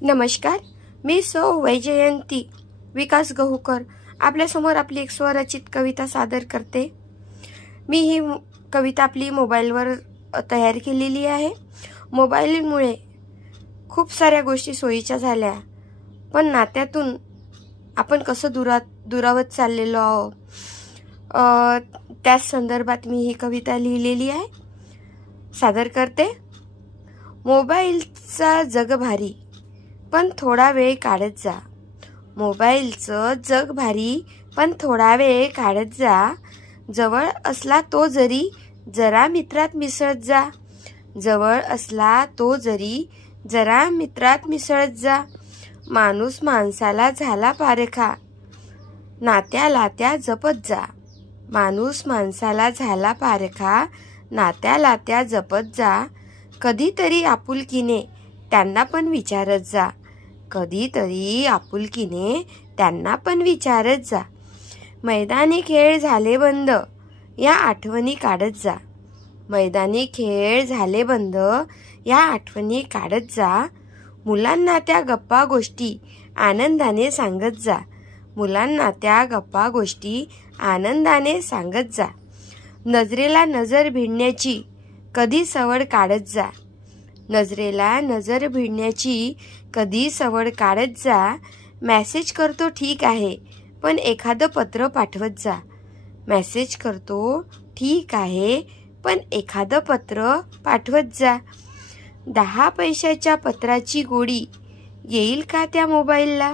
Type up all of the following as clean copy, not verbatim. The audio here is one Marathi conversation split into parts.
नमस्कार, मी सौ वैजयंती विकास गहूकर आपल्यासमोर आपली एक स्वरचित कविता सादर करते। मी ही कविता आपली मोबाईलवर तयार केलेली आहे। मोबाईलमुळे खूप साऱ्या गोष्टी सोयीच्या झाल्या, पण नात्यातून आपण कसं दुरावत चाललेलो आहोत त्याच संदर्भात मी ही कविता लिहिलेली आहे, सादर करते। मोबाईलचा जग भारी पण थोडा वेळ काढत जा। मोबाईलचं जग भारी पण थोडा वेळ काढत जा। जवळ असला तो जरी जरा मित्रात मिसळत जा। जवळ असला तो जरी जरा मित्रात मिसळत जा। माणूस माणसाला झाला पारखा, नात्याला त्या जपत जा। माणूस माणसाला झाला पारखा, नात्याला त्या जपत जा। कधीतरी आपुलकीने त्यांना पण विचारत जा। कधीतरी आपुलकीने त्यांना पण विचारत जा। मैदानी खेळ झाले बंद, या आठवणी काढत जा। मैदानी खेळ झाले बंद, या आठवणी काढत जा। मुलांना त्या गप्पा गोष्टी आनंदाने सांगत जा। मुलांना त्या गप्पा गोष्टी आनंदाने सांगत जा। नजरेला नजर भिडण्याची कधी सवड काढत जा। नजरेला नजर भिडण्याची कधी सवड काढत जा। मेसेज करतो ठीक आहे, पण एखादं पत्र पाठवत जा। मेसेज करतो ठीक आहे, पण एखादं पत्र पाठवत जा। 10 पैशाच्या पत्राची गोडी येईल का त्या मोबाईलला?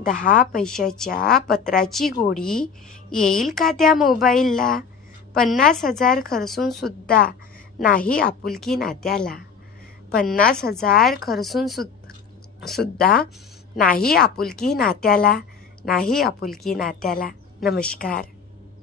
10 पैशाच्या पत्राची गोडी येईल का त्या मोबाईलला? 50,000 खर्चून सुद्धा नाही आपुलकी नात्याला। 50,000 खर्चून सुद्धा नाही आपुलकी नात्याला। नाही आपुलकी नात्याला। नमस्कार।